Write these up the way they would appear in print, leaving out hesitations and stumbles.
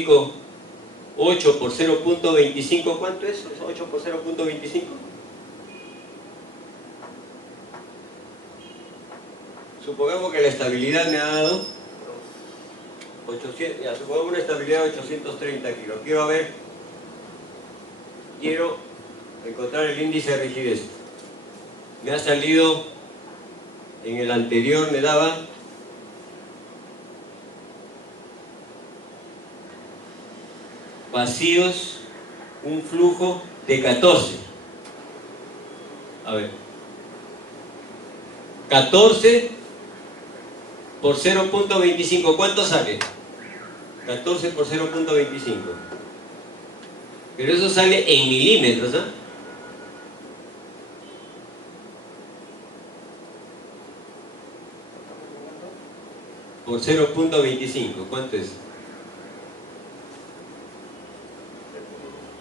multiplico 8 por 0.25, ¿cuánto es? 8 por 0.25. Supongamos que la estabilidad me ha dado 800, ya, supongamos una estabilidad de 830 kilos. Quiero encontrar el índice de rigidez. Me ha salido, en el anterior me daba vacíos, un flujo de 14. A ver, 14 por 0.25, ¿cuánto sale? 14 por 0.25. Pero eso sale en milímetros, ¿ah? Por 0.25, ¿cuánto es?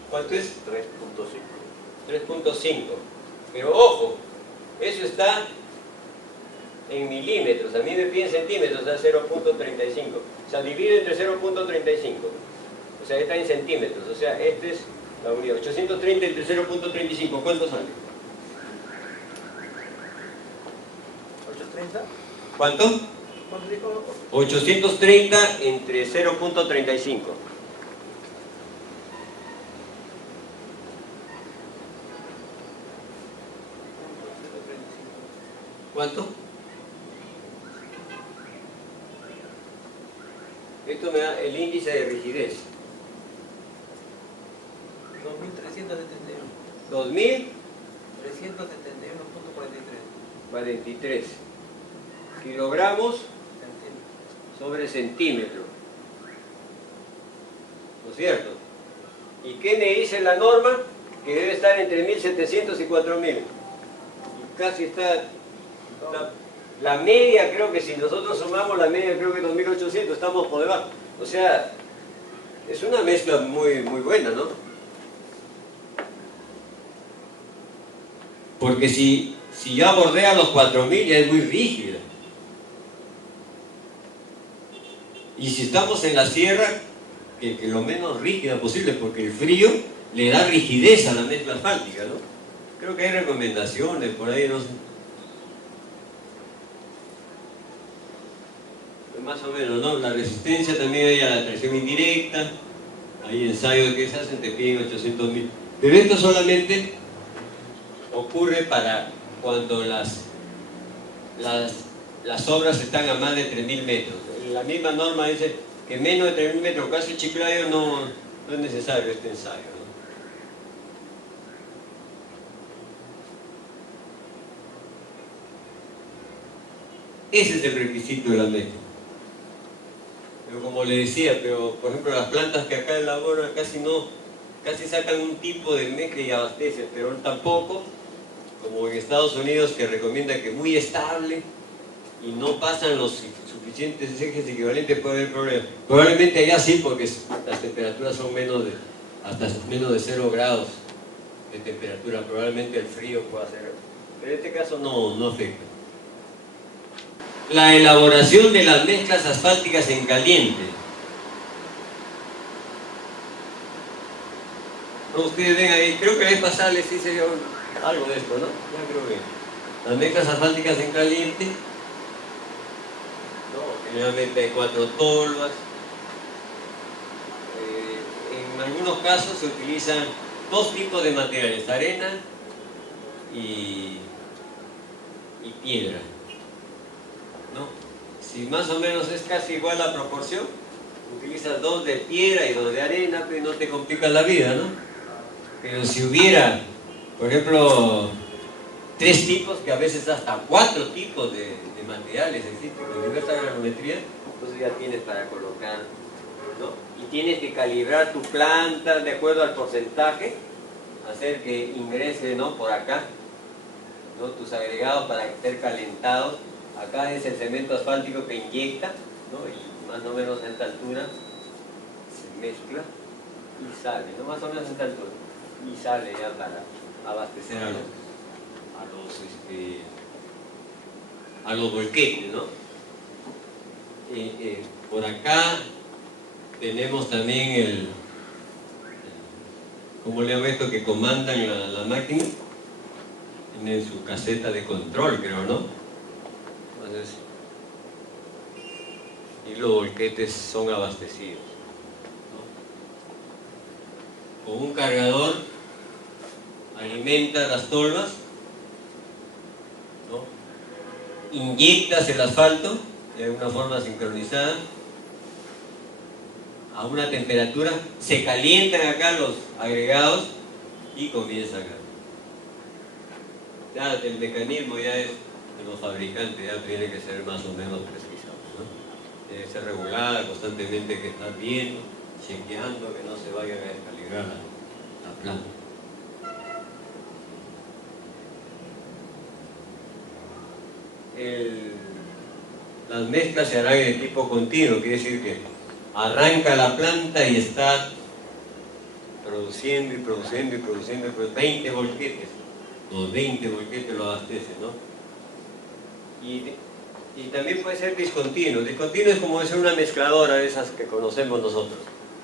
¿Cuánto es? 3.5. Pero ojo, eso está en milímetros, a mí me piden centímetros, o sea, 0.35. O sea, divido entre 0.35. O sea, está en centímetros, o sea, esta es la unidad. 830 entre 0.35, ¿cuánto sale? 830. ¿Cuánto? ¿Cuánto dijo? 830 entre 0.35. ¿Cuánto? Esto me da el índice de rigidez. 2371. 2371.43 kilogramos sobre centímetro. ¿No es cierto? ¿Y qué me dice la norma? Que debe estar entre 1700 y 4000. Y casi está la media, creo que si nosotros sumamos la media, creo que 2800, estamos por debajo. O sea, es una mezcla muy, muy buena, ¿no? Porque si ya bordea los 4000, ya es muy rígida. Y si estamos en la sierra, que lo menos rígida posible, porque el frío le da rigidez a la mezcla asfáltica, ¿no? Creo que hay recomendaciones por ahí, no sé. Más o menos, ¿no? La resistencia también hay a la tracción indirecta. Hay ensayos que se hacen, te piden 800.000. Pero esto solamente ocurre para cuando las obras están a más de 3000 metros. La misma norma dice que menos de 3000 metros, caso Chiclayo, no es necesario este ensayo, ¿no? Ese es el requisito de la mezcla. Pero como le decía, por ejemplo las plantas que acá elaboran casi sacan un tipo de mezcla y abastecen, pero tampoco, como en Estados Unidos, que recomienda que es muy estable y no pasan los suficientes ejes equivalentes, puede haber problemas. Probablemente allá sí, porque las temperaturas son hasta menos de 0 grados de temperatura. Probablemente el frío pueda ser, pero en este caso no afecta. La elaboración de las mezclas asfálticas en caliente. Ustedes ven ahí, creo que la vez pasada les hice yo algo de esto, ¿no? Ya creo que las mezclas asfálticas en caliente, ¿no? Generalmente hay 4 tolvas. En algunos casos se utilizan 2 tipos de materiales, arena y piedra, ¿no? Si más o menos es casi igual la proporción, utilizas 2 de piedra y 2 de arena, pues no te complicas la vida, ¿no? Pero si hubiera, por ejemplo, 3 tipos, que a veces hasta 4 tipos de materiales existen con diversa granometría, entonces ya tienes para colocar, ¿no? Y tienes que calibrar tu planta de acuerdo al porcentaje, hacer que ingrese, ¿no?, por acá, ¿no?, tus agregados para ser calentados. Acá es el cemento asfáltico que inyecta, ¿no?, y más o menos a esta altura se mezcla y sale, ¿no?, más o menos a esta altura, y sale ya para abastecer a los volquetes, ¿no? Por acá tenemos también ¿cómo le llamo esto? Que comandan la máquina. Tienen su caseta de control, creo, ¿no? Entonces, y los volquetes son abastecidos, ¿no? Con un cargador alimenta las tolvas, ¿no? Inyectas el asfalto de una forma sincronizada a una temperatura, se calientan acá los agregados y comienza acá. Ya el mecanismo ya es de los fabricantes, ya tiene que ser más o menos precisado, ¿no? Debe ser regulada constantemente, que estás viendo, chequeando que no se vaya a descalibrar la planta. Las mezclas se harán de tipo continuo, quiere decir que arranca la planta y está produciendo y produciendo y produciendo, 20 volquetes. Los 20 volquetes lo abastecen, ¿no? Y también puede ser discontinuo. Discontinuo es como ser una mezcladora de esas que conocemos nosotros,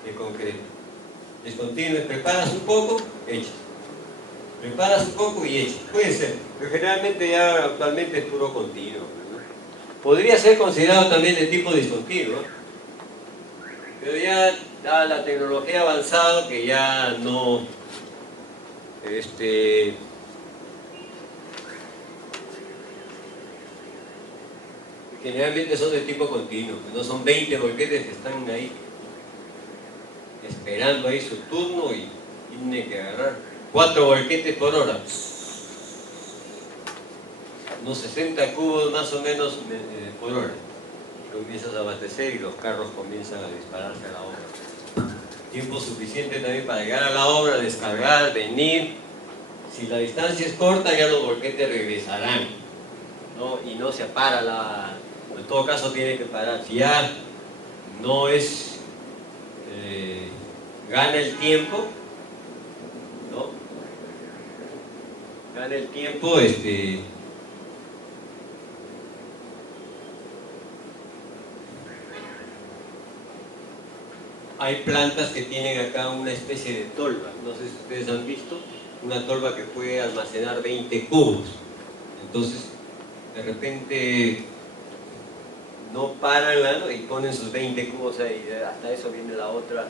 de concreto. Discontinuo es preparas un poco, echas. Preparas un poco y echas. Puede ser, pero generalmente ya actualmente es puro continuo, ¿no? Podría ser considerado también de tipo discontinuo, pero ya la tecnología ha avanzado que ya no... Generalmente son de tipo continuo, no son 20 volquetes que están ahí esperando ahí su turno y tiene que agarrar 4 volquetes por hora, unos 60 cubos más o menos por hora. Comienzas a abastecer y los carros comienzan a dispararse a la obra. Tiempo suficiente también para llegar a la obra, descargar, venir. Si la distancia es corta, ya los volquetes regresarán, ¿no? Y no se para en todo caso tiene que parar. Si ya no es gana el tiempo, ¿no? Gana el tiempo, hay plantas que tienen acá una especie de tolva, no sé si ustedes han visto, una tolva que puede almacenar 20 cubos. Entonces, de repente no paran, ¿no? Y ponen sus 20 cubos ahí, hasta eso viene la otra,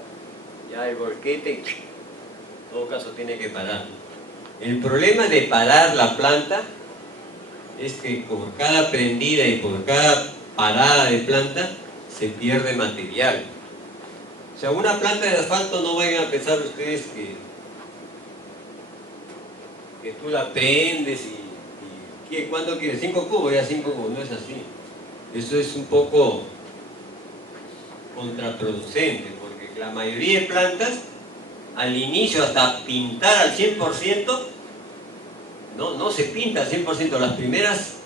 ya el volquete, en todo caso tiene que parar. El problema de parar la planta es que por cada prendida y por cada parada de planta se pierde material. O sea, una planta de asfalto, no vayan a pensar ustedes que tú la prendes y ¿cuánto quieres? 5 cubos, ya 5 cubos, no es así. Eso es un poco contraproducente, porque la mayoría de plantas, al inicio, hasta pintar al 100%, no se pinta al 100%. Las primeras,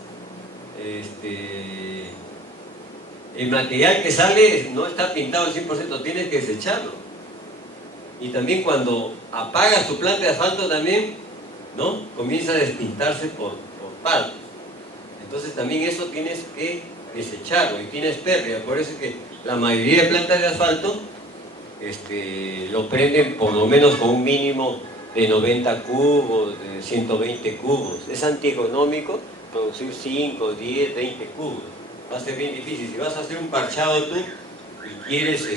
el material que sale no está pintado al 100%, tienes que desecharlo. Y también cuando apagas tu planta de asfalto también, ¿no? Comienza a despintarse por partes. Entonces también eso tienes que desecharlo y tienes pérdida. Por eso es que la mayoría de plantas de asfalto lo prenden por lo menos con un mínimo de 90 cubos, de 120 cubos. Es antieconómico producir 5, 10, 20 cubos. Va a ser bien difícil. Si vas a hacer un parchado tú y quieres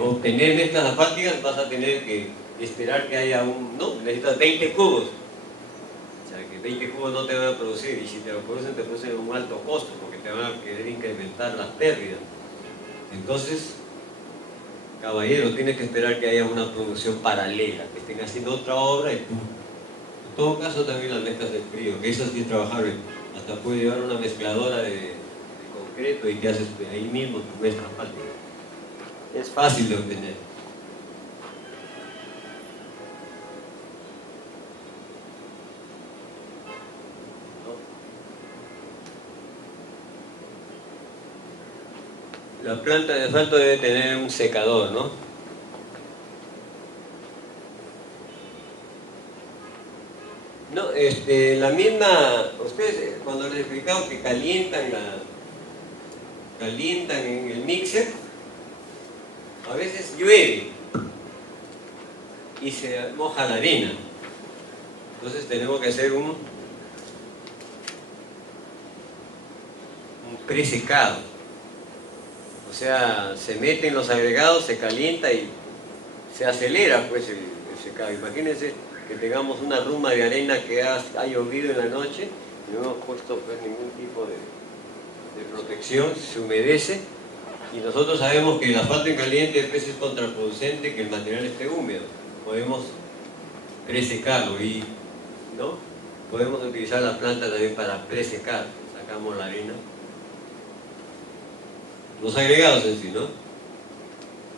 obtener mezclas asfálticas, vas a tener que esperar que haya necesitas 20 cubos. O sea, que 20 cubos no te van a producir, y si te lo producen, te producen un alto costo, porque te van a querer incrementar las pérdidas. Entonces, caballero, tienes que esperar que haya una producción paralela, que estén haciendo otra obra y pum. En todo caso, también las mezclas de frío, que eso sí es trabajable. Hasta puede llevar una mezcladora de concreto y te haces ahí mismo tu mezcla asfáltica. Es fácil de obtener. La planta de asfalto debe tener un secador, ¿no? No, la misma, ustedes cuando les explicaba que calientan en el mixer, A veces llueve y se moja la arena. Entonces tenemos que hacer un presecado. O sea, se meten los agregados, se calienta y se acelera pues el secado. Imagínense que tengamos una ruma de arena que ha llovido en la noche y no hemos puesto pues ningún tipo de protección, se humedece y nosotros sabemos que el asfalto en caliente pues, es contraproducente que el material esté húmedo. Podemos presecarlo y ¿no? Podemos utilizar la planta también para presecar. Sacamos la arena. Los agregados en sí, ¿no?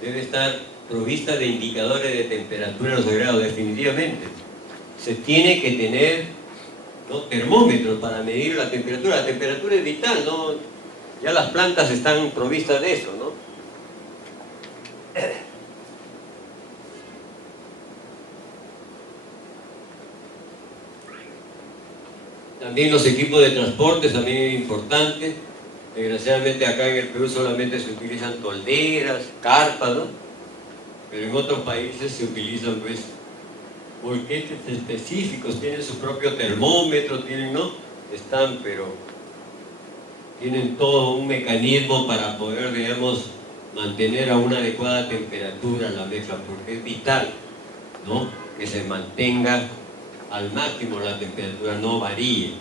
Debe estar provista de indicadores de temperatura en los agregados, definitivamente. Se tiene que tener, ¿no?, termómetros para medir la temperatura. La temperatura es vital, ¿no? Ya las plantas están provistas de eso, ¿no? También los equipos de transporte también es importante. Desgraciadamente acá en el Perú solamente se utilizan tolderas, carpas, ¿no? Pero en otros países se utilizan pues volquetes específicos, tienen su propio termómetro, tienen, ¿no? Están, pero tienen todo un mecanismo para poder, digamos, mantener a una adecuada temperatura la mezcla, porque es vital, ¿no?, que se mantenga al máximo la temperatura, no varíe,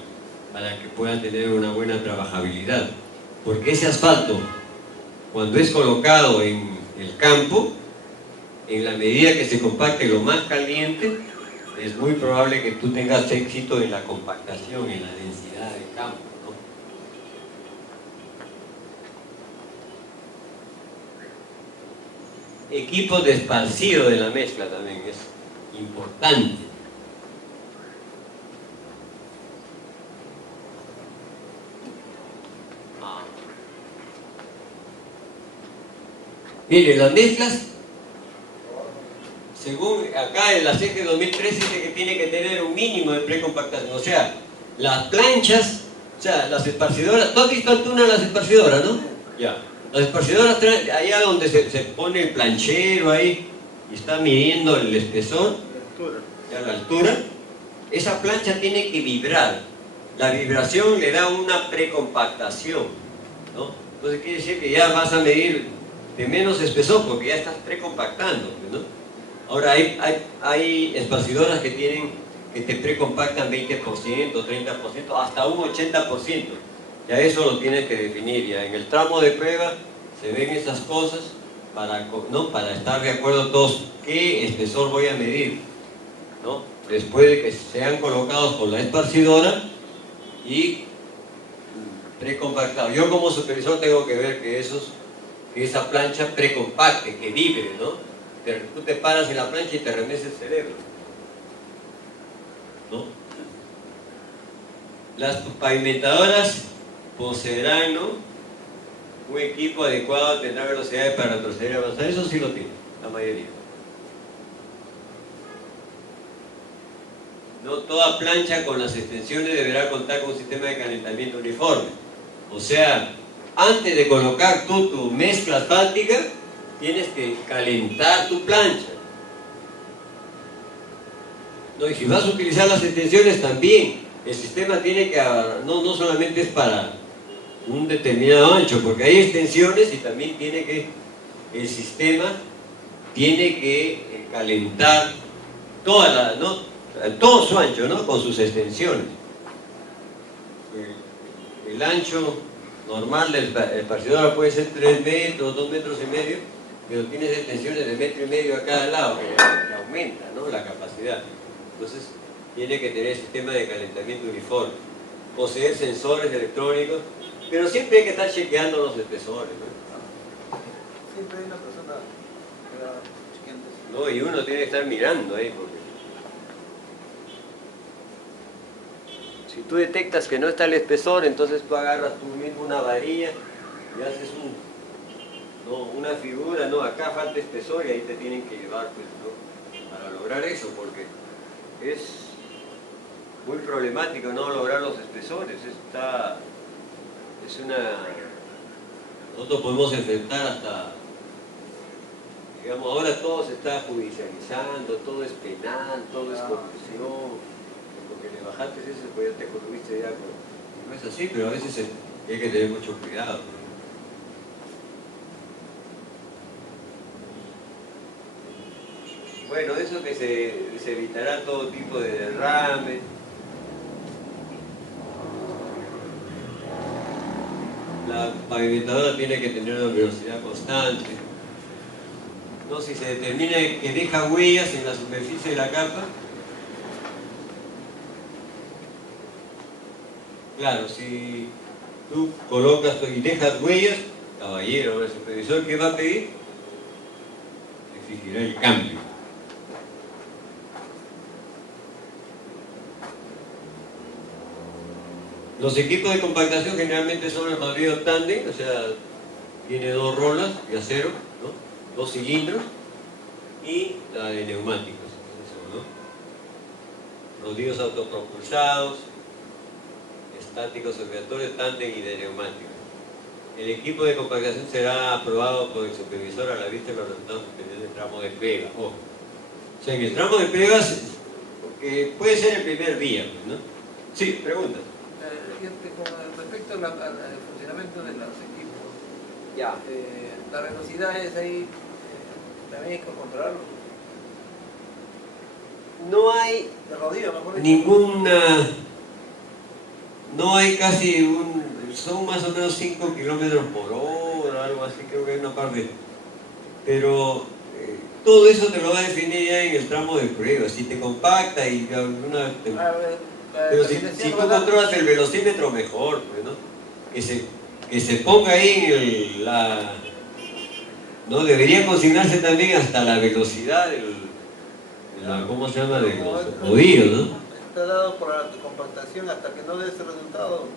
para que puedan tener una buena trabajabilidad. Porque ese asfalto, cuando es colocado en el campo, en la medida que se compacte lo más caliente, es muy probable que tú tengas éxito en la compactación, en la densidad del campo, ¿no? Equipos de esparcido de la mezcla también es importante. Mire, las mezclas, según acá en la CG 2013 dice que tiene que tener un mínimo de precompactación, o sea, las planchas, o sea, las esparcidoras, ¿tú has visto Antuna las esparcidoras, no? Ya, las esparcidoras traen, allá donde se pone el planchero ahí y está midiendo el espesor, ya la altura, esa plancha tiene que vibrar, la vibración le da una precompactación, ¿no? Entonces quiere decir que ya vas a medir de menos espesor porque ya estás precompactando, ¿no? Ahora hay esparcidoras que te precompactan 20%, 30%, hasta un 80%. Ya eso lo tienes que definir. Ya en el tramo de prueba se ven esas cosas para, ¿no?, para estar de acuerdo todos qué espesor voy a medir, ¿no?, después de que sean colocados con la esparcidora y precompactados. Yo como supervisor tengo que ver que esa plancha precompacte, que vibre, ¿no? Tú te paras en la plancha y te remece el cerebro, ¿no? Las pavimentadoras poseerán, ¿no?, un equipo adecuado, tendrá velocidades para retroceder y avanzar. Eso sí lo tiene, la mayoría. No toda plancha con las extensiones deberá contar con un sistema de calentamiento uniforme. O sea, antes de colocar tú tu mezcla asfáltica, tienes que calentar tu plancha, ¿no? Y si vas a utilizar las extensiones también, el sistema tiene que, no solamente es para un determinado ancho, porque hay extensiones y también el sistema tiene que calentar todo su ancho, ¿no?, con sus extensiones. El ancho normal de la esparcidora puede ser 3 metros, 2 metros y medio, pero tienes extensiones de 1,5 metros a cada lado que aumenta, ¿no?, la capacidad. Entonces tiene que tener sistema de calentamiento uniforme, poseer sensores electrónicos, pero siempre hay que estar chequeando los espesores, ¿no? Siempre hay una persona que va chequeando eso. No, y uno tiene que estar mirando ahí, porque si tú detectas que no está el espesor, entonces tú agarras tú mismo una varilla y haces una figura, no, acá falta espesor y ahí te tienen que llevar, pues, ¿no?, para lograr eso, porque es muy problemático no lograr los espesores. Nosotros podemos enfrentar hasta Digamos, ahora todo se está judicializando, todo es penal, todo es corrupción. Porque le bajaste eso, pues ya te corrupiste ya con... No es así, pero a veces hay que tener mucho cuidado. Bueno, eso que se evitará todo tipo de derrame. La pavimentadora tiene que tener una velocidad constante. No, si se determina que deja huellas en la superficie de la capa, claro, si tú colocas y dejas huellas, caballero, el supervisor, ¿qué va a pedir? Exigirá el cambio. Los equipos de compactación generalmente son el madrido tándem, o sea, tiene 2 rolas de acero, ¿no? 2 cilindros y la de neumáticos, ¿no? Rodillos autopropulsados, estáticos obligatorios, tándem y de neumáticos. El equipo de compactación será aprobado por el supervisor a la vista de los resultados del tramo de pega. Ojo. O sea, en el tramo de pegas, porque puede ser el primer día, pues, ¿no? Sí, pregunta. Con respecto al funcionamiento de los equipos, Ya. la velocidad es ahí, también hay que controlarlo. No hay De rodillo, mejor dicho. ninguna, no hay casi son más o menos 5 kilómetros por hora, algo así, creo que hay una parte. Pero todo eso te lo va a definir ya en el tramo de prueba. Si te compacta y alguna... Pero si tú controlas el velocímetro, mejor, pues, ¿no? Que se ponga ahí ¿no? Debería consignarse también hasta la velocidad ¿cómo se llama? De los rodillos, ¿no? Está dado por la compactación hasta que no dé ese resultado.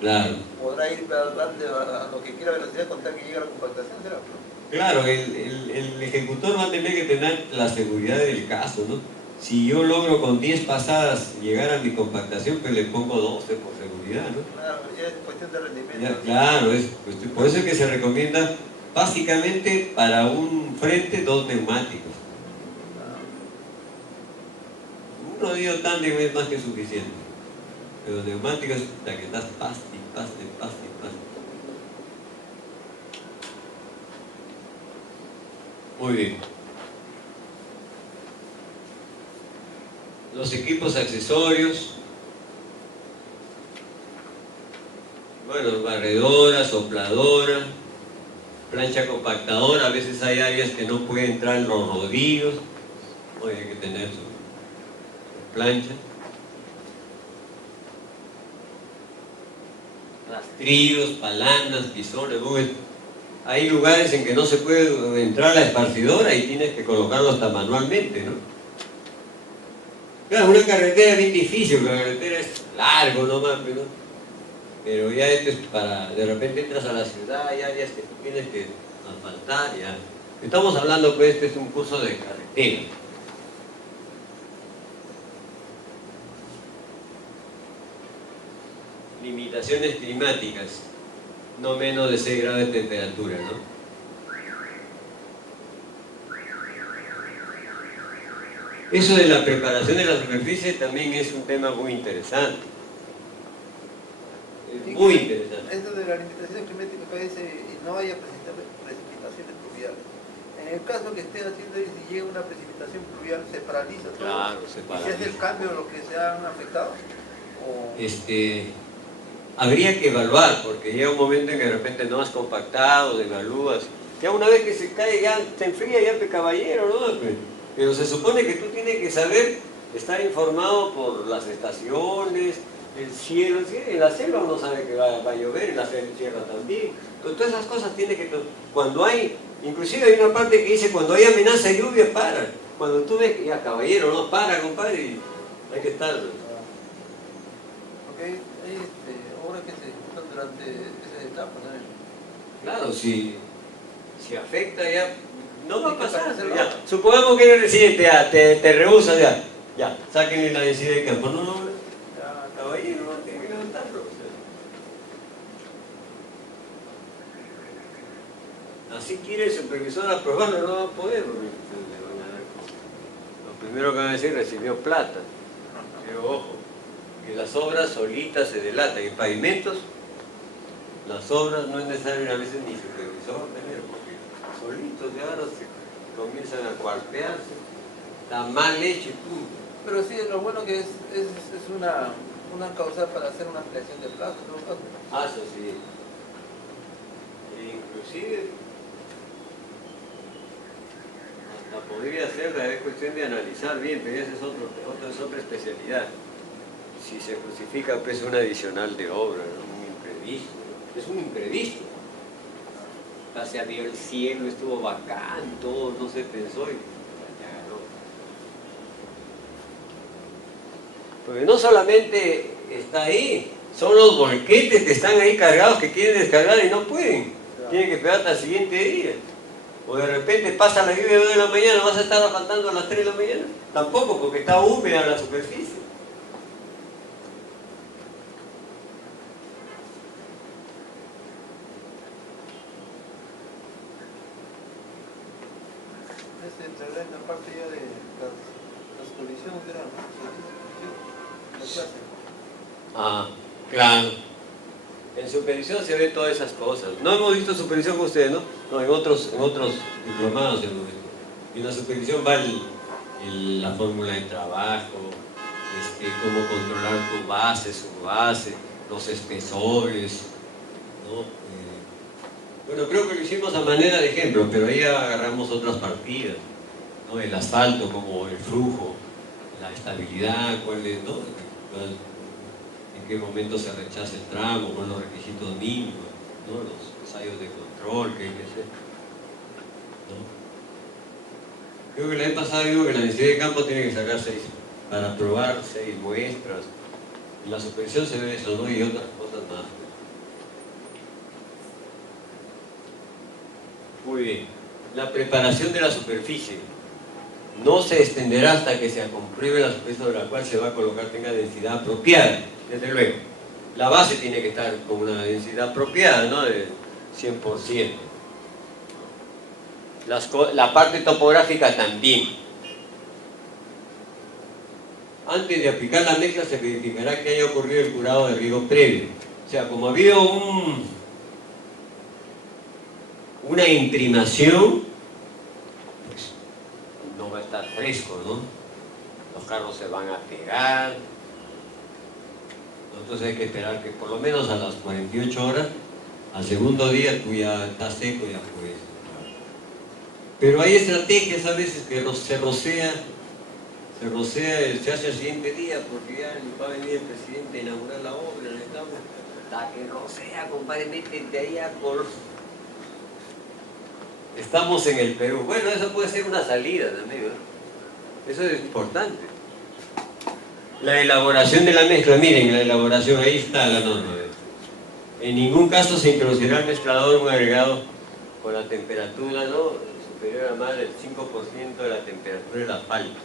Claro. Podrá ir a lo que quiera velocidad con tal que llegue a la compactación, ¿será? Claro, el ejecutor va a tener que tener la seguridad del caso, ¿no? Si yo logro con 10 pasadas llegar a mi compactación, pues le pongo 12 por seguridad, ¿no? Claro, ya es cuestión de rendimiento. Ya, claro, por eso es que se recomienda básicamente para un frente 2 neumáticos. Un rodillo tándem es más que suficiente, pero neumáticos es la que estás paste. Muy bien. Los equipos accesorios, bueno, barredora, sopladora, plancha compactadora, a veces hay áreas que no pueden entrar en los rodillos, hay que tener su plancha. Rastrillos, palanas, pisones, hay lugares en que no se puede entrar la esparcidora y tienes que colocarlo hasta manualmente, ¿no? Claro, una carretera es bien difícil, la carretera es largo nomás, pero ya esto es para, de repente entras a la ciudad, hay áreas que tú tienes que asfaltar, ya. Estamos hablando, pues, este es un curso de carretera. Limitaciones climáticas, no menos de 6 grados de temperatura, ¿no? Eso de la preparación de la superficie también es un tema muy interesante. Es muy interesante. Eso de la limitación climática parece y no haya precipitaciones pluviales. En el caso que esté haciendo y si llega una precipitación pluvial, ¿se paraliza todo? Claro, se paraliza. ¿Y si es el cambio lo que se han afectado? Habría que evaluar, porque llega un momento en que de repente no has compactado, evalúas. Ya una vez que se cae, ya se enfría, ya caballero, ¿no? Pero se supone que tú tienes que saber, estar informado por las estaciones, el cielo. En la selva uno sabe que va a llover, en la sierra también. Entonces, todas esas cosas tienes que... Cuando hay, inclusive hay una parte que dice, cuando hay amenaza de lluvia, para. Cuando tú ves que ya caballero, no para, compadre, y hay que estar... Porque hay obras que se ejecutan durante esas etapas, ¿no? Claro, si afecta ya... No va a pasar. Ya. Supongamos que el residente ya te rehúsa, ya, sáquenle la decida de campo. No, ya, caballero, no tiene que levantarlo. así quiere el supervisor aprobarlo, no va a poder, porque lo primero que van a decir, recibió plata. Pero ojo, que las obras solitas se delatan. En pavimentos, las obras no es necesario a veces ni supervisor tener, porque solitos ya ahora se comienzan a cuartearse, está mal hecho y pum. Pero sí, lo bueno que es una causa para hacer una ampliación de plazo, ¿no? Ah, eso sí. E inclusive, hasta podría ser, es cuestión de analizar bien, pero esa es otra especialidad. Si se justifica pues un adicional de obra, ¿no? Un imprevisto, ¿no? Es un imprevisto. Se abrió el cielo, estuvo bacán, todo, no se pensó y ya no. Porque no solamente está ahí, son los volquetes que están ahí cargados que quieren descargar y no pueden. Tienen que esperar hasta el siguiente día. O de repente pasa la lluvia a 2 de la mañana, ¿vas a estar asfaltando a las 3 de la mañana? Tampoco, porque está húmeda la superficie. Entrará en la parte ya de las condiciones de la clase. Ah, claro. En supervisión se ve todas esas cosas. No hemos visto supervisión con ustedes, ¿no? No, en otros diplomados hemos visto. Y en la supervisión va la fórmula de trabajo, cómo controlar tu base, su base, los espesores, ¿no? Bueno, creo que lo hicimos a manera de ejemplo, pero ahí agarramos otras partidas, ¿no? El asfalto, como el flujo, la estabilidad, cuál es, ¿no? En qué momento se rechaza el tramo, con los requisitos mínimos, ¿no? Los ensayos de control que hay que hacer, ¿no? Creo que la vez pasada digo que la necesidad de campo tiene que sacar 6, para probar 6 muestras. En la supervisión se ve eso, ¿no? Y otras cosas más. Muy bien. La preparación de la superficie no se extenderá hasta que se compruebe la superficie sobre la cual se va a colocar tenga densidad apropiada. Desde luego, la base tiene que estar con una densidad apropiada, ¿no? De 100%. La parte topográfica también. Antes de aplicar la mezcla se verificará que haya ocurrido el curado de riego previo. O sea, como ha habido una imprimación, pues no va a estar fresco, ¿no? Los carros se van a pegar. Entonces hay que esperar que por lo menos a las 48 horas, al segundo día tú ya estás seco y ya puedes. Pero hay estrategias a veces que se rocea, se hace el siguiente día porque ya va a venir el presidente a inaugurar la obra, la que rocea, compadre, métete ahí a por... Estamos en el Perú. Bueno, eso puede ser una salida también, ¿no? Eso es importante. La elaboración de la mezcla, miren, la elaboración, ahí está la norma. En ningún caso se introducirá al mezclador un agregado con la temperatura, ¿no?, superior a más del 5% de la temperatura del asfalto.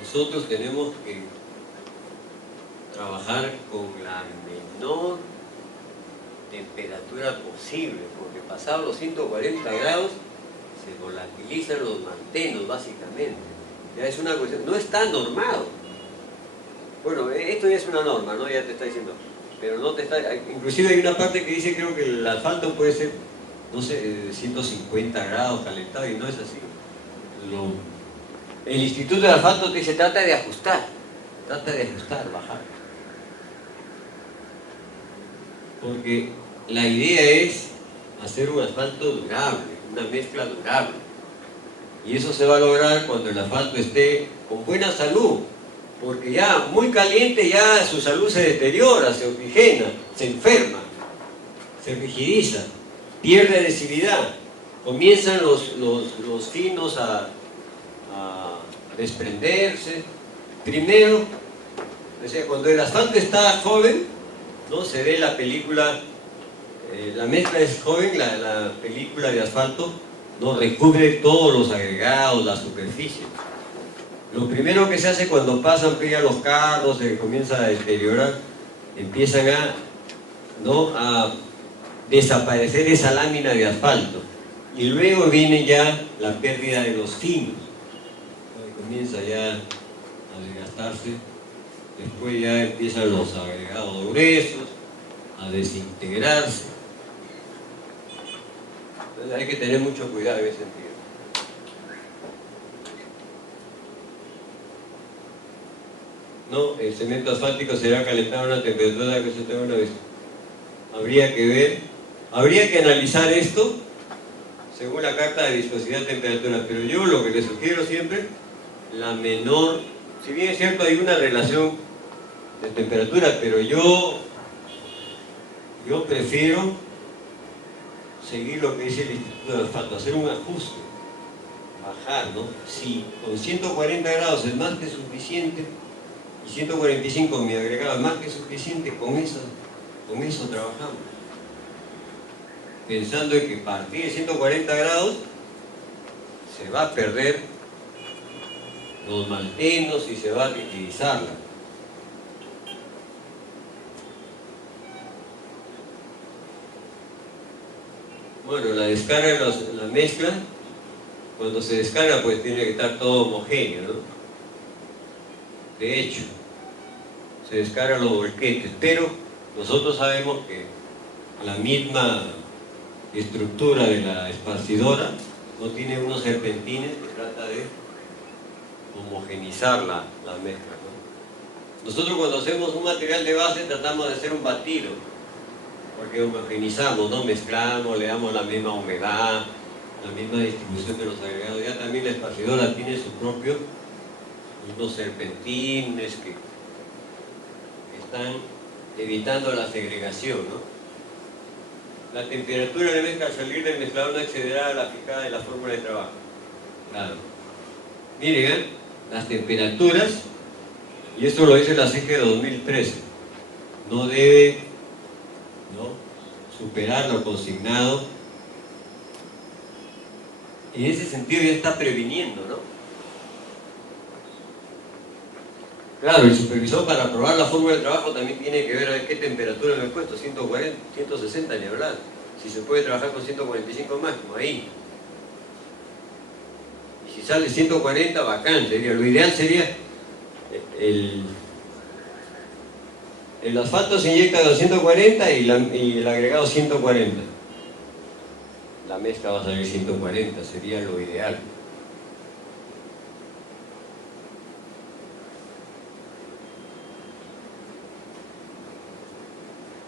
Nosotros tenemos que trabajar con la menor temperatura posible, porque pasados los 140 grados se volatilizan los mantenos básicamente. Ya es una cuestión, no está normado. Bueno, esto ya es una norma, ¿no? Ya te está diciendo, pero no te está, inclusive hay una parte que dice, creo que el asfalto puede ser, no sé, 150 grados calentado, y no es así. El Instituto de Asfalto te dice, trata de ajustar, bajar. Porque la idea es hacer un asfalto durable, una mezcla durable. Y eso se va a lograr cuando el asfalto esté con buena salud. Porque ya muy caliente, ya su salud se deteriora, se oxigena, se enferma, se rigidiza, pierde adhesividad. Comienzan los finos a desprenderse. Primero, o sea, cuando el asfalto está joven, ¿no?, se ve la película, la mezcla es joven, la película de asfalto, ¿no?, recubre todos los agregados, la superficie. Lo primero que se hace cuando pasan ya los carros, se comienza a deteriorar, empiezan a desaparecer esa lámina de asfalto. Y luego viene ya la pérdida de los finos, comienza ya a desgastarse. Después ya empiezan los agregados gruesos a desintegrarse. Entonces hay que tener mucho cuidado en ese sentido. No, el cemento asfáltico será calentado a una temperatura que se tenga una vez. Habría que ver, habría que analizar esto según la carta de viscosidad de temperatura, pero yo lo que les sugiero siempre, la menor, si bien es cierto hay una relación de temperatura, pero yo prefiero seguir lo que dice el Instituto de Asfalto, hacer un ajuste, bajar, ¿no? Si con 140 grados es más que suficiente, y 145 mi agregado es más que suficiente, con eso trabajamos. Pensando en que a partir de 140 grados se va a perder los maltenos y se va a utilizarla. Bueno, la descarga de la mezcla, cuando se descarga pues tiene que estar todo homogéneo, ¿no? De hecho, se descargan los volquetes, pero nosotros sabemos que la misma estructura de la esparcidora no tiene unos serpentines que trata de homogenizar la mezcla, ¿no? Nosotros cuando hacemos un material de base tratamos de hacer un batido, porque homogenizamos, ¿no? Mezclamos, le damos la misma humedad, la misma distribución de los agregados. Ya también la esparcidora tiene su propio, unos serpentines que están evitando la segregación, ¿no? La temperatura de mezcla al salir del mezclador no excederá a la fijada de la fórmula de trabajo. Claro. Miren, las temperaturas, y esto lo dice la CG 2013, no debe superar lo consignado. En ese sentido ya está previniendo, ¿no? Claro, el supervisor para aprobar la fórmula de trabajo también tiene que ver a qué temperatura me he puesto, 140, 160 ni hablar. Si se puede trabajar con 145 máximo, ahí. Y si sale 140, bacán, sería. Lo ideal sería el asfalto se inyecta a 240 y el agregado 140. La mezcla va a salir 140, sería lo ideal.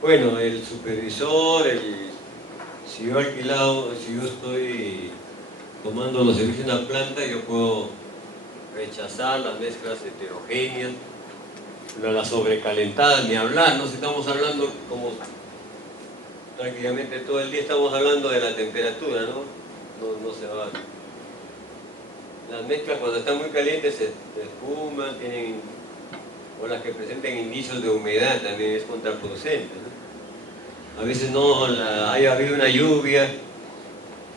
Bueno, el supervisor, si yo estoy tomando los servicios en la planta, yo puedo rechazar las mezclas heterogéneas, las sobrecalentadas, ni hablar, no estamos hablando como prácticamente todo el día estamos hablando de la temperatura, ¿no? No se va. Las mezclas cuando están muy calientes se espuman, o las que presenten indicios de humedad también es contraproducente, ¿no? A veces no, haya habido una lluvia,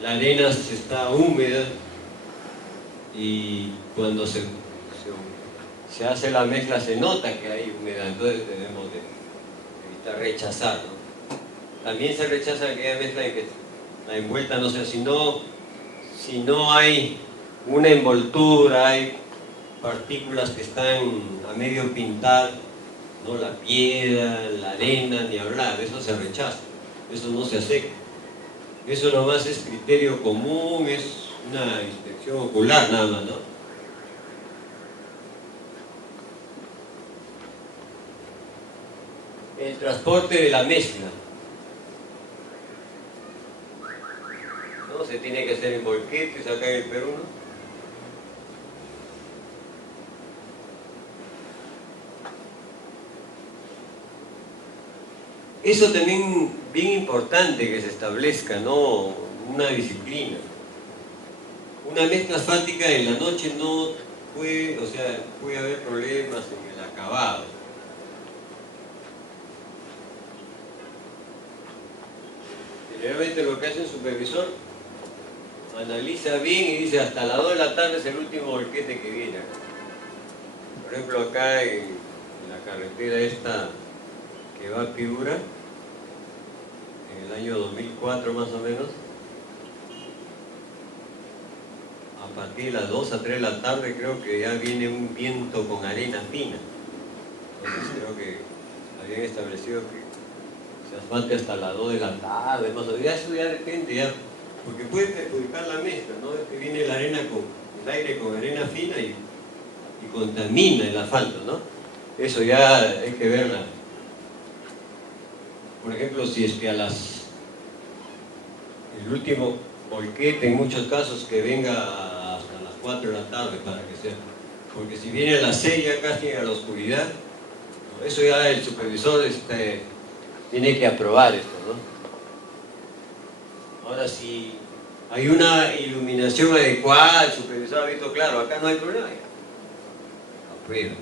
la arena está húmeda y cuando se hace la mezcla se nota que hay humedad, entonces debemos de evitar rechazar, ¿no? También se rechaza aquella mezcla en que la envuelta, no sé, si no hay una envoltura, hay partículas que están a medio pintar, ¿no? La piedra, la arena, ni hablar, eso se rechaza, eso no se acepta. Eso nomás es criterio común, es una inspección ocular nada más, ¿no? El transporte de la mezcla, ¿no? Se tiene que hacer en volquetes acá en el Perú, ¿no? Eso también bien importante que se establezca, ¿no? Una disciplina. Una mezcla asfáltica en la noche no puede, o sea, puede haber problemas en el acabado. Generalmente lo que hace un supervisor, analiza bien y dice hasta las 2 de la tarde es el último volquete que viene acá. Por ejemplo, acá en la carretera esta que va a Piura, en el año 2004 más o menos, a partir de las 2 a 3 de la tarde creo que ya viene un viento con arena fina. Entonces creo que habían establecido que se asfalte hasta las 2 de la tarde, más o menos. Ya eso ya depende, ya, porque puede perjudicar la mezcla, ¿no? Es que viene la arena con el aire con arena fina y contamina el asfalto, ¿no? Eso ya hay que verla. Por ejemplo, si es que el último volquete en muchos casos que venga hasta las 4 de la tarde para que sea, porque si viene a las 6 ya casi a la oscuridad, eso ya el supervisor tiene que aprobar esto, ¿no? Ahora, si hay una iluminación adecuada, el supervisor ha visto, claro, acá no hay problema, aprueba.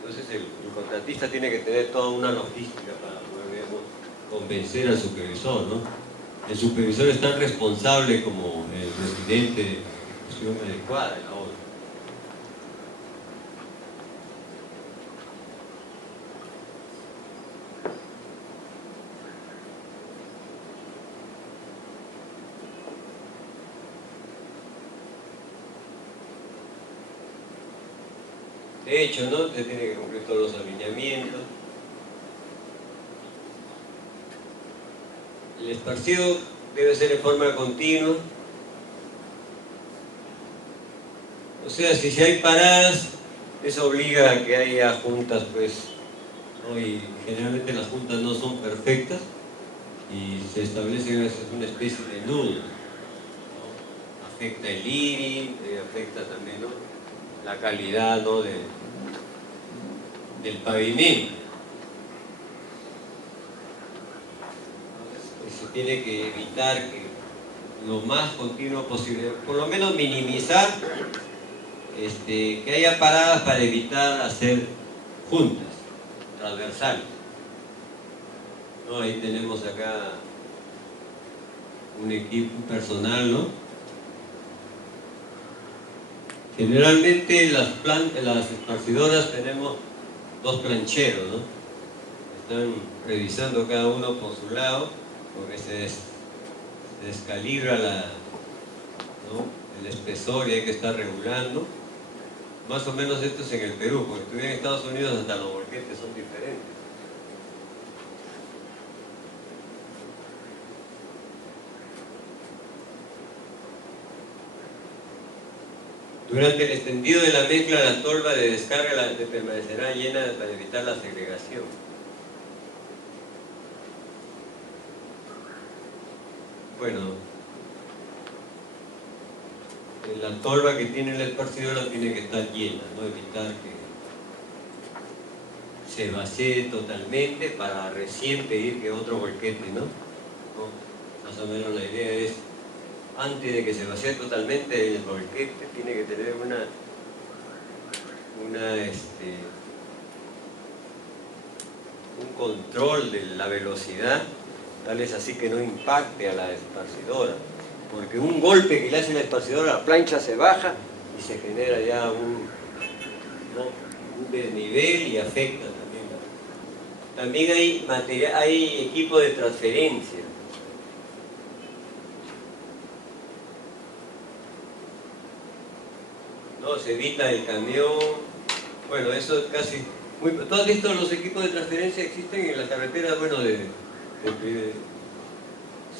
Entonces el contratista tiene que tener toda una logística para poder, digamos, convencer al supervisor, ¿no? El supervisor es tan responsable como el residente de la ejecución adecuada de la obra. De hecho, ¿no? Usted tiene que cumplir todos los alineamientos. El esparcido debe ser de forma continua. O sea, si hay paradas, eso obliga a que haya juntas, pues, ¿no? Y generalmente las juntas no son perfectas y se establece una especie de nudo, ¿no? Afecta el iris, afecta también, ¿no?, la calidad, ¿no?, del pavimento. Entonces, se tiene que evitar que lo más continuo posible, por lo menos minimizar que haya paradas para evitar hacer juntas transversales, ¿no? Ahí tenemos acá un equipo personal, ¿no? Generalmente las esparcidoras tenemos dos plancheros, ¿no? Están revisando cada uno por su lado, porque se descalibra ¿no?, el espesor y hay que estar regulando. Más o menos esto es en el Perú, porque si en Estados Unidos hasta los volquetes son diferentes. Durante el extendido de la mezcla, la tolva de descarga permanecerá llena para evitar la segregación. Bueno, la tolva que tiene la esparcidora tiene que estar llena, ¿no? Evitar que se vacíe totalmente para recién pedir que otro volquete, ¿no? Más o menos la idea es, antes de que se vacíe totalmente el volquete, tiene que tener un control de la velocidad, tal es así que no impacte a la esparcidora, porque un golpe que le hace la esparcidora, la plancha se baja y se genera ya un desnivel y afecta también. También hay equipo de transferencia. No, se evita el camión. Bueno, eso es casi... ¿Tú has visto los equipos de transferencia que existen en las carreteras? Bueno, ¿se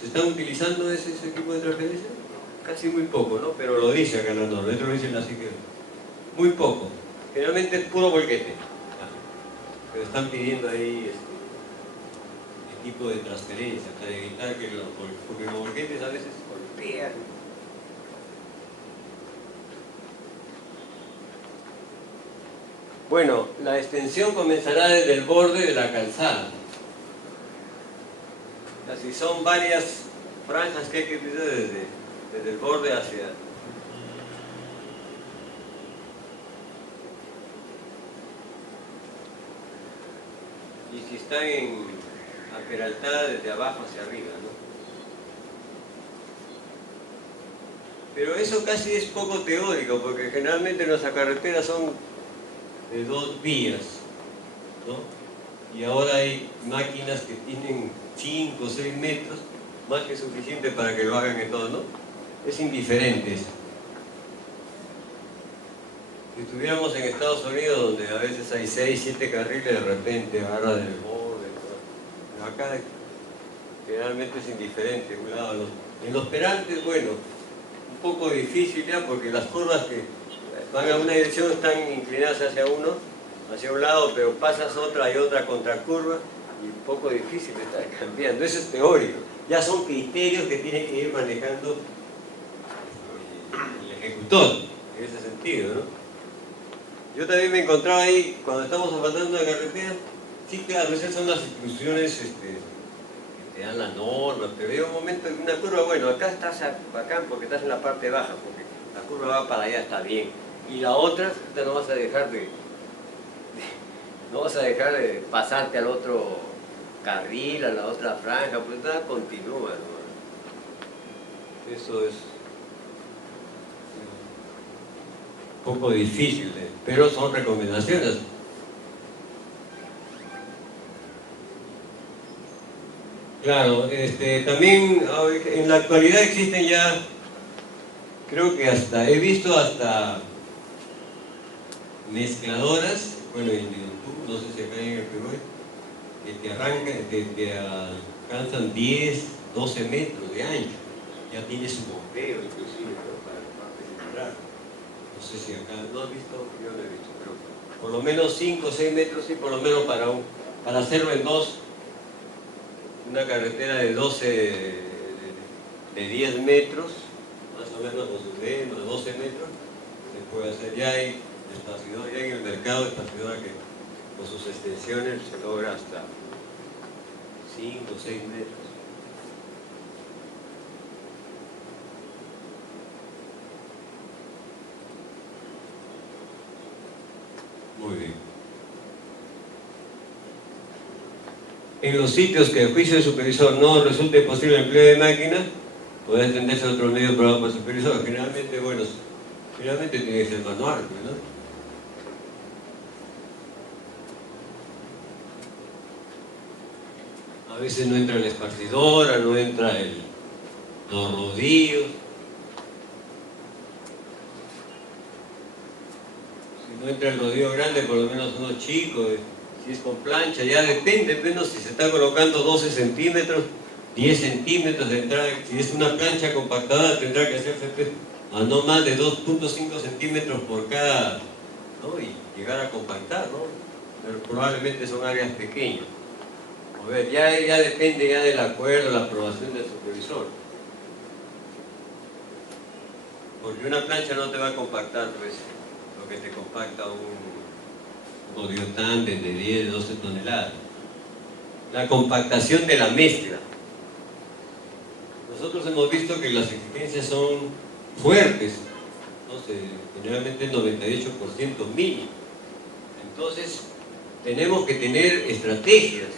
están utilizando ese equipo de transferencia? Casi muy poco, ¿no? Pero lo dice acá en la norma, esto lo dicen así que... Muy poco. Generalmente es puro volquete. Pero están pidiendo ahí equipo de transferencia para evitar que porque los volquetes a veces golpean. Bueno, la extensión comenzará desde el borde de la calzada. Así son varias franjas que hay que utilizar desde el borde hacia... Y si están aperaltadas desde abajo hacia arriba, ¿no? Pero eso casi es poco teórico, porque generalmente nuestras carreteras son de 2 vías, ¿no? Y ahora hay máquinas que tienen 5 o 6 metros, más que suficiente para que lo hagan en todo, ¿no? Es indiferente eso. Si estuviéramos en Estados Unidos, donde a veces hay 6, 7 carriles, de repente agarra del borde, pero acá generalmente es indiferente, un lado a otro. En los perantes, bueno, un poco difícil ya, porque las curvas que van a una dirección están inclinadas hacia hacia un lado, pero pasas otra, hay otra contracurva, y un poco difícil de estar cambiando. Eso es teórico. Ya son criterios que tiene que ir manejando el ejecutor, en ese sentido, ¿no? Yo también me encontraba ahí, cuando estamos asfaltando la carretera, sí, claro, esas son las instrucciones que te dan la norma, pero hay un momento en una curva, bueno, acá estás bacán porque estás en la parte baja, porque la curva va para allá, está bien. Y la otra, no vas a dejar de pasarte al otro carril, a la otra franja, pues nada, continúa, ¿no? Eso es un poco difícil, pero son recomendaciones. Claro, también en la actualidad existen ya, creo que he visto hasta mezcladoras, bueno, en YouTube, no sé si acá en el Perú, que te alcanzan 10, 12 metros de ancho. Ya tiene su bombeo inclusive, ¿no? para penetrar. No sé si acá, ¿no has visto? Yo no he visto, pero por lo menos 5 o 6 metros, sí, por lo menos para hacerlo en dos, una carretera de 10 metros, más o menos, o 12 metros, se puede hacer. Ya hay espaciador, ya en el mercado espaciadora que con sus extensiones se logra hasta 5 o 6 metros. Muy bien. En los sitios que el juicio del supervisor no resulte posible el empleo de máquina, puede extenderse a otro medio probado por el supervisor. Generalmente, bueno, generalmente tiene que ser manual, ¿no? A veces no entra la esparcidora, no entra los rodillos. Si no entra el rodillo grande, por lo menos uno chico. Si es con plancha, ya depende, menos si se está colocando 12 centímetros, 10 centímetros de entrada. Si es una plancha compactada, tendrá que hacerse a no más de 2.5 centímetros por cada, ¿no? Y llegar a compactar, ¿no? Pero probablemente son áreas pequeñas. A ver, ya depende ya del acuerdo, la aprobación del supervisor. Porque una plancha no te va a compactar, pues, lo que te compacta un rodillo tándem de 10, 12 toneladas. La compactación de la mezcla. Nosotros hemos visto que las exigencias son fuertes, ¿no? Generalmente el 98% mínimo. Entonces, tenemos que tener estrategias.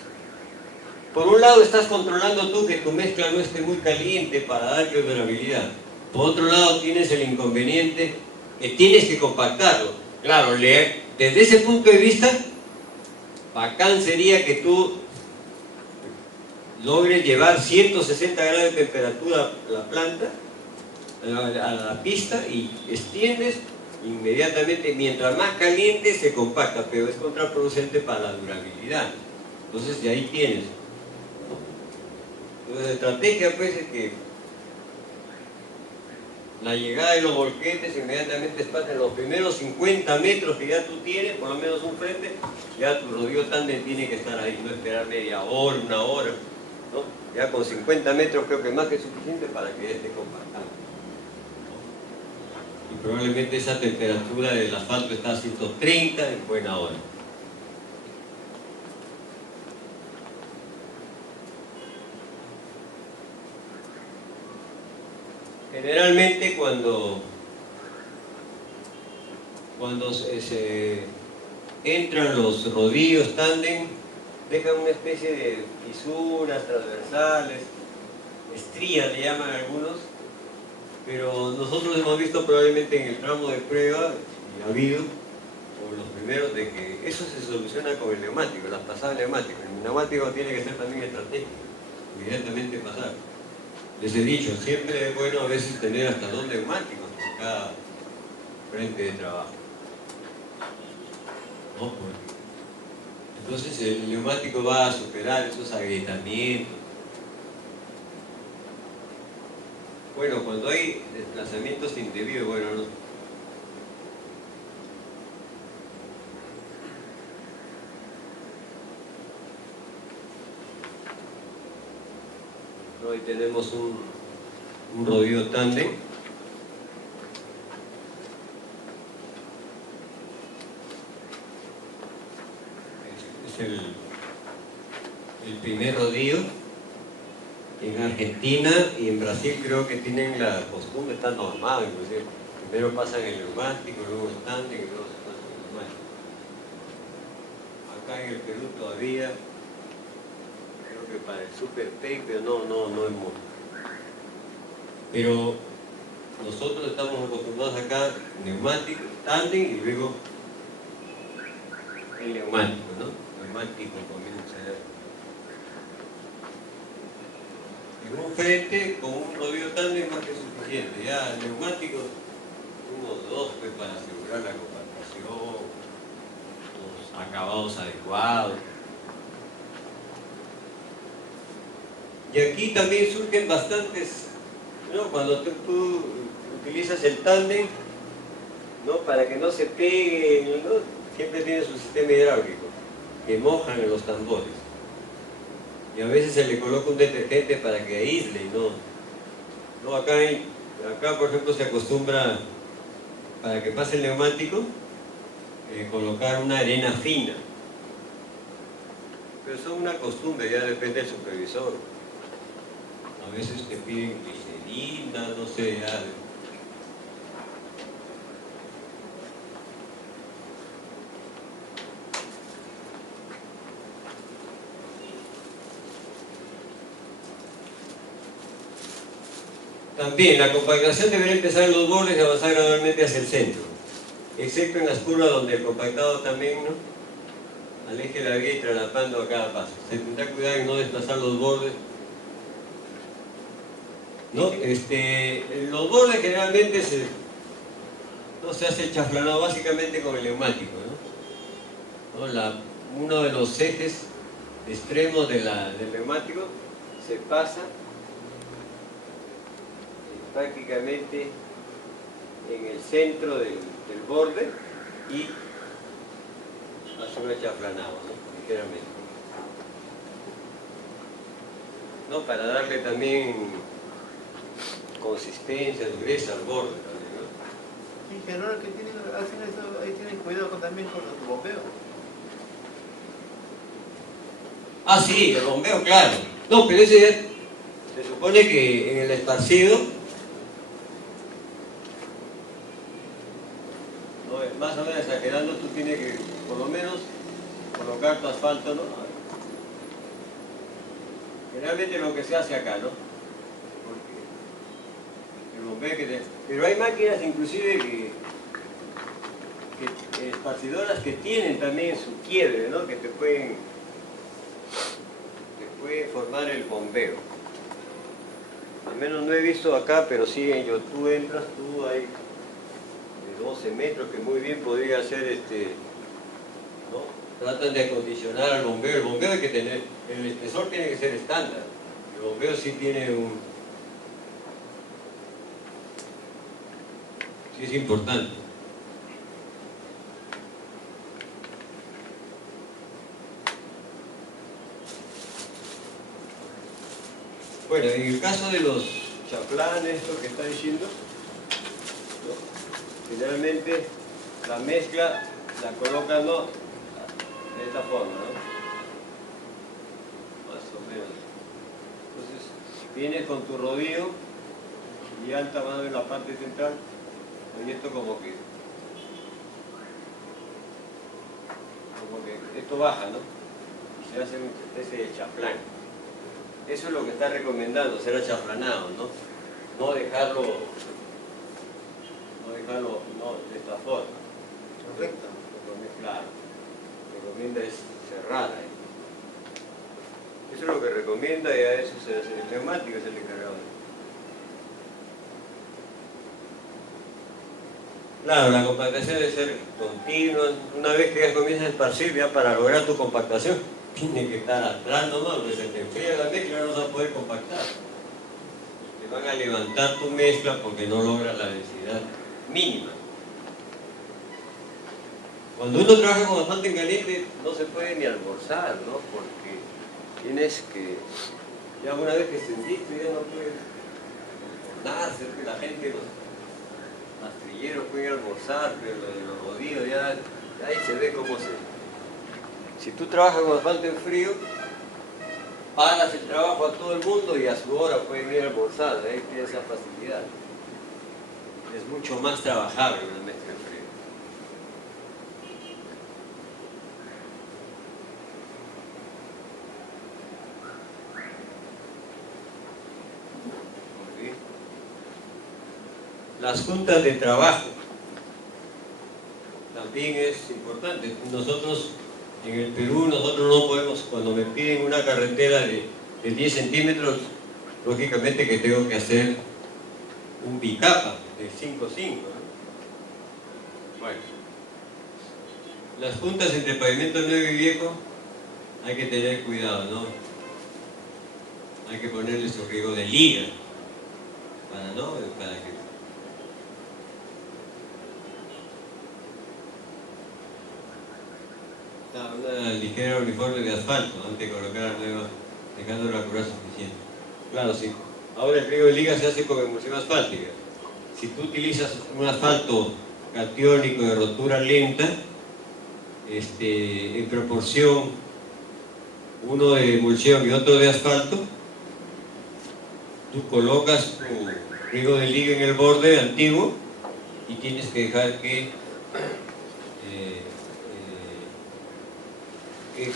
Por un lado, estás controlando tú que tu mezcla no esté muy caliente para darle durabilidad. Por otro lado, tienes el inconveniente que tienes que compactarlo. Claro, desde ese punto de vista, bacán sería que tú logres llevar 160 grados de temperatura la planta a la pista y extiendes inmediatamente. Mientras más caliente se compacta, pero es contraproducente para la durabilidad. Entonces, de ahí tienes. Entonces, la estrategia pues es que la llegada de los volquetes inmediatamente espacian los primeros 50 metros que ya tú tienes, por lo menos un frente, ya tu rodillo tándem tiene que estar ahí, no esperar media hora, una hora, ¿no? Ya con 50 metros creo que es más que suficiente para que ya esté compactado, ¿no? Y probablemente esa temperatura del asfalto está a 130 en buena hora. Generalmente cuando se entran los rodillos tándem, dejan una especie de fisuras transversales, estrías le llaman algunos, pero nosotros hemos visto probablemente en el tramo de prueba, y ha habido, como los primeros, de que eso se soluciona con el neumático, las pasadas neumáticas. El neumático tiene que ser también estratégico, inmediatamente pasar. Les he dicho, siempre es bueno a veces tener hasta 2 neumáticos por cada frente de trabajo. ¿No? Porque entonces el neumático va a superar esos agrietamientos. Bueno, cuando hay desplazamientos indebidos, bueno, hoy tenemos un rodillo tándem. Es el primer rodillo. En Argentina y en Brasil creo que tienen la costumbre, está normal, inclusive. Primero pasan el neumático, luego el tándem y luego se pasa el neumático. Acá en el Perú todavía, creo que para el Super Pay, pero no es mucho. Pero nosotros estamos acostumbrados acá, neumático, tándem y luego el neumático, ¿no? Neumático comienza a ser. En un frente con un rodillo tándem más que suficiente. Ya el neumático, unos 2 pues, para asegurar la compactación, los acabados adecuados. Y aquí también surgen bastantes, ¿no? Cuando tú utilizas el tándem, ¿no? Para que no se pegue, ¿no? Siempre tiene su sistema hidráulico que mojan en los tambores. Y a veces se le coloca un detergente para que aísle, no acá por ejemplo se acostumbra, para que pase el neumático, colocar una arena fina. Pero eso es una costumbre, ya depende del supervisor. A veces te piden glicerina, no sé, ya. También la compactación debería empezar en los bordes y avanzar gradualmente hacia el centro, excepto en las curvas donde el compactado también, ¿no?, aleje la vía y traslapando a cada paso. Se tendrá cuidado en no desplazar los bordes. ¿No? Los bordes generalmente se hace chaflanado básicamente con el neumático, ¿no? Uno de los ejes extremos del neumático se pasa prácticamente en el centro del borde y hace un chaflanado, ¿no? Ligeramente, ¿no? Para darle también consistencia, dureza al borde también, ¿no? Sí, que ahora que hacen eso, ahí tienen cuidado también con los bombeos. Ah, sí, el bombeo, claro. No, pero ese ya se supone que en el esparcido, ¿no?, más o menos exagerando, tú tienes que por lo menos colocar tu asfalto, ¿no? Generalmente lo que se hace acá, ¿no? Porque el bombeo pero hay máquinas inclusive esparcidoras que tienen también su quiebre, ¿no? Que te puede formar el bombeo. Al menos no he visto acá, pero sí en YouTube entras, tú hay de 12 metros que muy bien podría ser ¿no? Tratan de acondicionar al bombeo. El bombeo hay que tener, el espesor tiene que ser estándar. El bombeo sí tiene sí es importante. Bueno, en el caso de los chaflanes, esto que está diciendo, ¿no?, generalmente la mezcla la colocan, ¿no?, de esta forma, ¿no?, más o menos. Entonces vienes con tu rodillo y alta mano en la parte central, y esto como que esto baja, ¿no?, y se hace una especie de chaflán. Eso es lo que está recomendando, ser achaflanado, ¿no? No dejarlo de esta forma. Correcto. claro, recomienda es cerrada. Eso es lo que recomienda y a eso se hace. El neumático es el encargado. Claro, la compactación debe ser continua. Una vez que ya comienzas a esparcir, ya para lograr tu compactación, tiene que estar atrás nomás, porque se te enfría la mezcla, no vas a poder compactar. Te van a levantar tu mezcla porque no logras la densidad mínima. Cuando uno trabaja con asfalto en caliente, no se puede ni almorzar, ¿no? Porque tienes que, ya una vez que sentiste, ya no puedes tornarse, que la gente, los rastrilleros pueden almorzar, pero los rodillos ya ahí se ve cómo se... Si tú trabajas con asfalto en frío, pagas el trabajo a todo el mundo y a su hora pueden ir a almorzar, ahí tienes esa facilidad. Es mucho más trabajable una mezcla en frío. Las juntas de trabajo también es importante. Nosotros en el Perú, nosotros no podemos, cuando me piden una carretera de 10 centímetros, lógicamente que tengo que hacer un bicapa de 5,5, ¿no? Bueno, las juntas entre pavimento nuevo y viejo hay que tener cuidado, ¿no? Hay que ponerle su riego de liga para que una ligera uniforme de asfalto antes de colocar la nueva, dejando la curva suficiente. Claro, sí. Ahora el riego de liga se hace con emulsión asfáltica. Si tú utilizas un asfalto catiónico de rotura lenta, en proporción uno de emulsión y otro de asfalto, tú colocas tu riego de liga en el borde antiguo y tienes que dejar que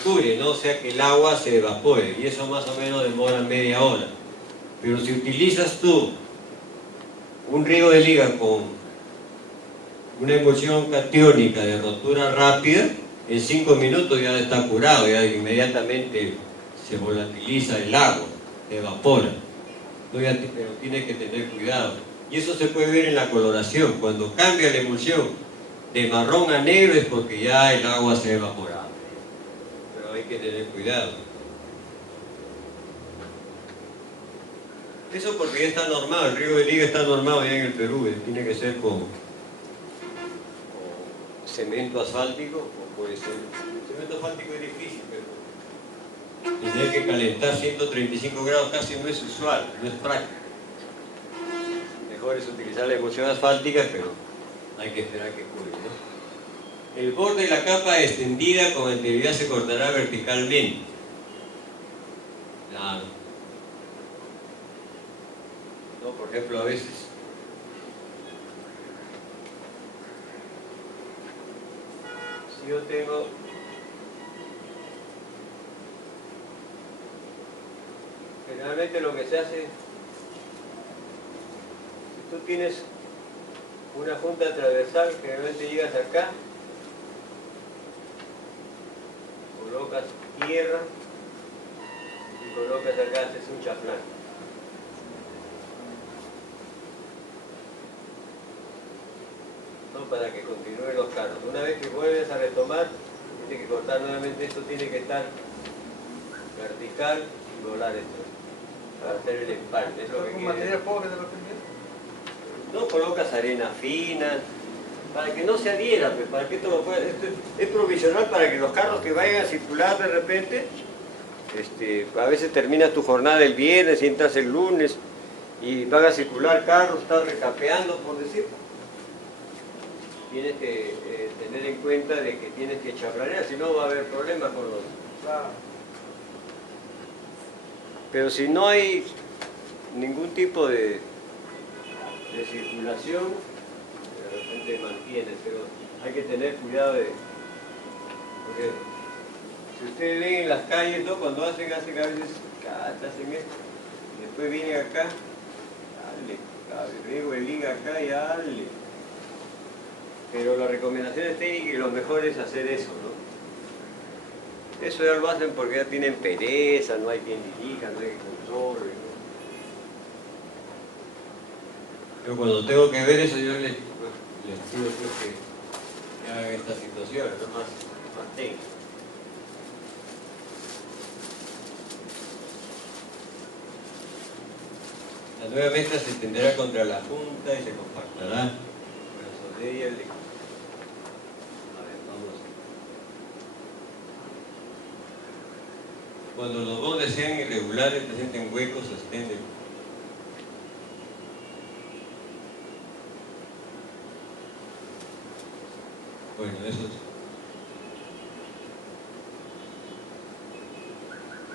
cure, ¿no? O sea que el agua se evapore, y eso más o menos demora media hora. Pero si utilizas tú un riego de liga con una emulsión catiónica de rotura rápida, en 5 minutos ya está curado, ya inmediatamente se volatiliza el agua, se evapora. Pero tienes que tener cuidado. Y eso se puede ver en la coloración. Cuando cambia la emulsión de marrón a negro es porque ya el agua se ha evaporado. Hay que tener cuidado. Eso porque ya está normado, el riego de liga está normado ya en el Perú, tiene que ser con cemento asfáltico, o puede ser, cemento asfáltico es difícil, pero tener que calentar 135 grados casi no es usual, no es práctico. Mejor es utilizar la emulsión asfáltica, pero hay que esperar que cure, ¿no? El borde de la capa extendida con anterioridad se cortará verticalmente. Claro. No, por ejemplo, a veces si yo tengo generalmente lo que se hace, si tú tienes una junta transversal, generalmente llegas acá, colocas tierra y colocas acá, haces un chaflán. ¿No? Para que continúen los carros. Una vez que vuelves a retomar, tienes que cortar nuevamente, esto tiene que estar vertical y volar esto, para hacer el empalme. ¿Es lo que ¿Un material pobre de repente? No colocas arena fina, para que no se adhiera, pues, para que esto lo pueda, esto es provisional para que los carros que vayan a circular de repente, a veces terminas tu jornada el viernes y entras el lunes y van a circular carros, estás recapeando, por decir. Tienes que tener en cuenta de que tienes que chaflanear, si no va a haber problemas con los... Claro. Pero si no hay ningún tipo de circulación, de repente mantiene, pero hay que tener cuidado porque si ustedes ven en las calles, ¿no? Cuando hacen a veces hacen esto, y después vienen acá, dale, riego de liga acá y dale. Pero las recomendaciones técnicas y lo mejor es hacer eso, ¿no? Eso ya lo hacen porque ya tienen pereza, no hay quien dirija, no hay quien controle, ¿no? Yo cuando tengo que ver eso, yo les pido que hagan esta situación, ¿no? Más técnica. La nueva mezcla se extenderá contra la punta y se compactará sobre ella el líquido. A ver, vamos. Cuando los bordes sean irregulares, presenten huecos, se extienden. Bueno,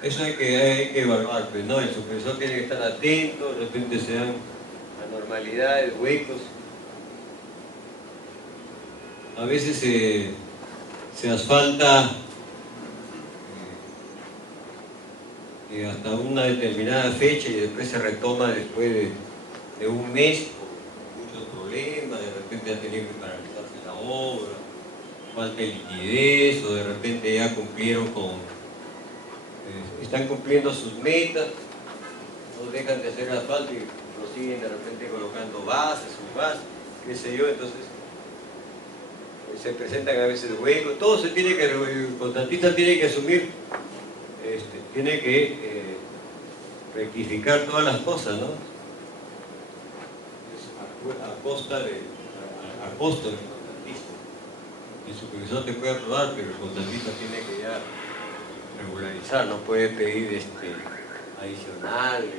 eso hay que evaluar, pues, ¿no? El supervisor tiene que estar atento, de repente se dan anormalidades, huecos. A veces se asfalta hasta una determinada fecha y después se retoma después de un mes con muchos problemas, de repente ya tenía que paralizarse la obra, falta de liquidez, o de repente ya cumplieron están cumpliendo sus metas, no dejan de hacer asfalto y lo siguen de repente colocando bases, subbases, qué sé yo, entonces se presentan a veces huecos, todo se tiene que, el contratista tiene que asumir, tiene que rectificar todas las cosas, ¿no? Es a costa a costo del contratista. El supervisor te puede aprobar, pero el contratista tiene que ya regularizar, no puede pedir adicionales.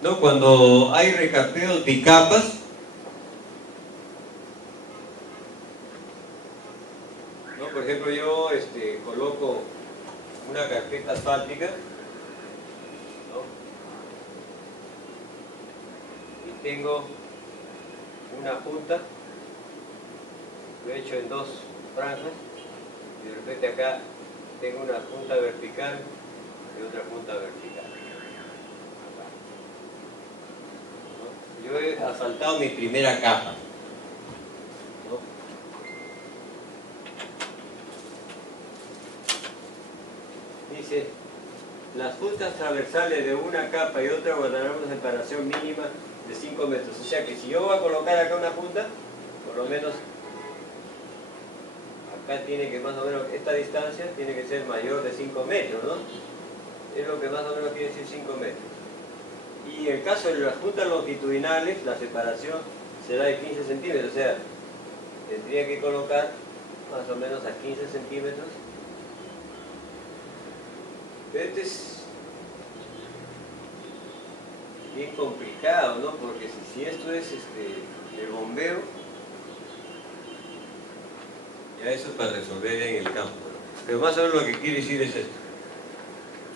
¿No? Cuando hay recapeos de capas, ¿no? Por ejemplo, yo coloco una carpeta asfáltica, ¿no? Y tengo una punta, lo he hecho en dos franjas, y de repente acá tengo una punta vertical y otra punta vertical. ¿No? Yo he asfaltado mi primera capa, ¿no? Dice, las puntas transversales de una capa y otra guardarán una separación mínima de 5 metros. O sea que si yo voy a colocar acá una punta, por lo menos acá tiene que más o menos, esta distancia tiene que ser mayor de 5 metros, ¿no? Es lo que más o menos quiere decir 5 metros. Y en el caso de las puntas longitudinales, la separación será de 15 centímetros, o sea, tendría que colocar más o menos a 15 centímetros. Este es bien complicado, ¿no? Porque si esto es el bombeo, ya eso es para resolver en el campo, ¿no? Pero más o menos lo que quiere decir es esto,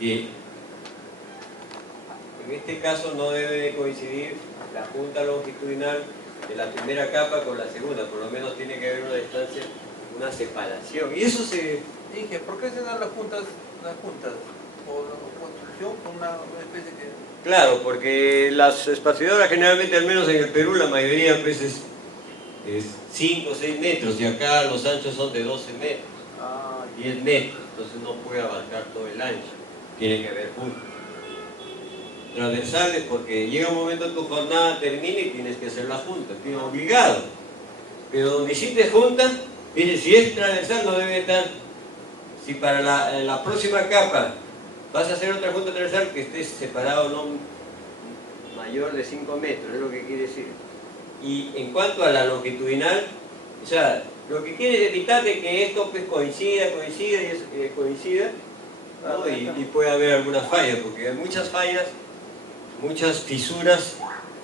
que en este caso no debe de coincidir la punta longitudinal de la primera capa con la segunda, por lo menos tiene que haber una distancia, una separación. Y eso se... Dije, ¿por qué se dan las juntas? ¿O construcción con una especie que...? Claro, porque las espaciadoras generalmente, al menos en el Perú, la mayoría pues es 5 o 6 metros, y acá los anchos son de 12 metros, 10 metros, entonces no puede abarcar todo el ancho, tiene que haber puntos transversales, porque llega un momento en tu jornada termina y tienes que hacer la junta, tienes obligado, pero donde hiciste junta, dice, si es transversal no debe estar, si para la próxima capa vas a hacer otra junta transversal que esté separado no mayor de 5 metros, es lo que quiere decir. Y en cuanto a la longitudinal, o sea, lo que quiere es evitar de que esto pues coincida, ¿no? Y puede haber alguna falla, porque hay muchas fallas, muchas fisuras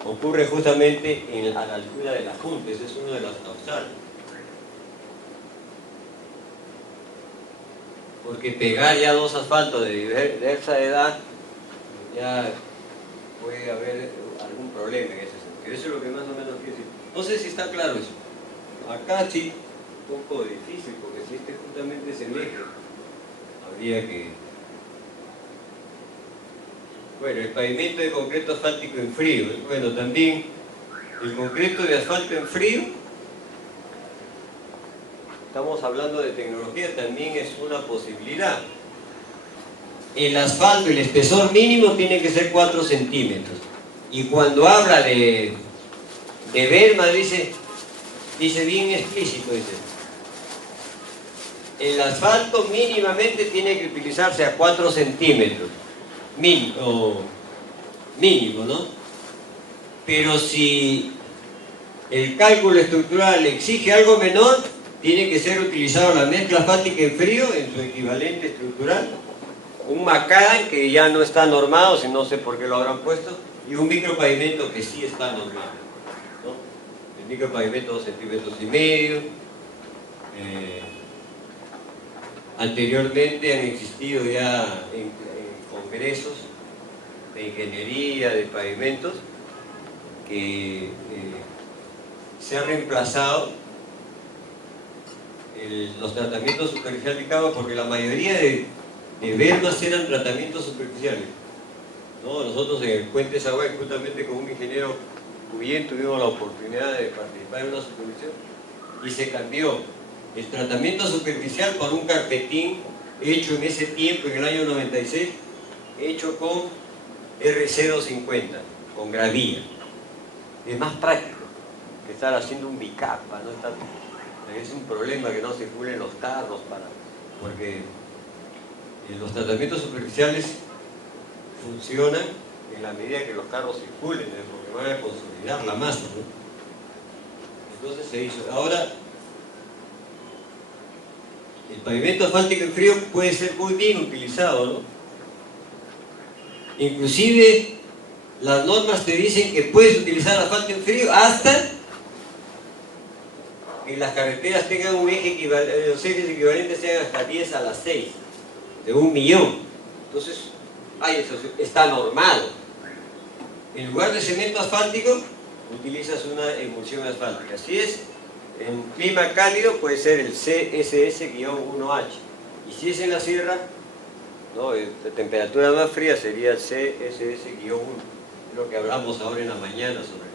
ocurre justamente a la altura de la junta, ese es uno de los causales. Porque pegar ya dos asfaltos de diversa edad, ya puede haber algún problema en ese sentido. Eso es lo que más o menos quiero decir. No sé si está claro eso. Acá sí, un poco difícil, porque si justamente es el eje, habría que... Bueno, el pavimento de concreto asfáltico en frío. Bueno, también El concreto de asfalto en frío, estamos hablando de tecnología, también es una posibilidad. El asfalto, el espesor mínimo tiene que ser 4 centímetros. Y cuando habla de berma, dice bien explícito, dice, el asfalto mínimamente tiene que utilizarse a 4 centímetros, mínimo, ¿no? Pero si el cálculo estructural exige algo menor, tiene que ser utilizado la mezcla asfáltica en frío en su equivalente estructural, un macadam que ya no está normado, si no sé por qué lo habrán puesto, y un micropavimento que sí está normado, ¿no? El micropavimento 2,5 centímetros. Anteriormente han existido ya en congresos de ingeniería de pavimentos que se han reemplazado los tratamientos superficiales de cava, porque la mayoría de bermas eran tratamientos superficiales, ¿no? Nosotros en el Puente Zaguay, justamente con un ingeniero Cuyén, tuvimos la oportunidad de participar en una supervisión y se cambió el tratamiento superficial por un carpetín hecho en ese tiempo, en el año 96, hecho con RC250, con gravilla. Es más práctico que estar haciendo un bicapa, ¿no? Es un problema que no circulen los carros, porque los tratamientos superficiales funcionan en la medida que los carros circulen, porque van a consolidar la masa, ¿no? Entonces se hizo. Ahora, el pavimento asfáltico en frío puede ser muy bien utilizado, ¿no? Inclusive las normas te dicen que puedes utilizar asfalto en frío hasta que las carreteras tengan un eje equivalente, los ejes equivalentes sean hasta 10 a la 6 de 1.000.000. Entonces, eso está normado. En lugar de cemento asfáltico, utilizas una emulsión asfáltica. Si es en clima cálido, puede ser el CSS-1H. Y si es en la sierra, ¿no?, de temperatura más fría, sería el CSS-1. Es lo que hablamos ahora en la mañana sobre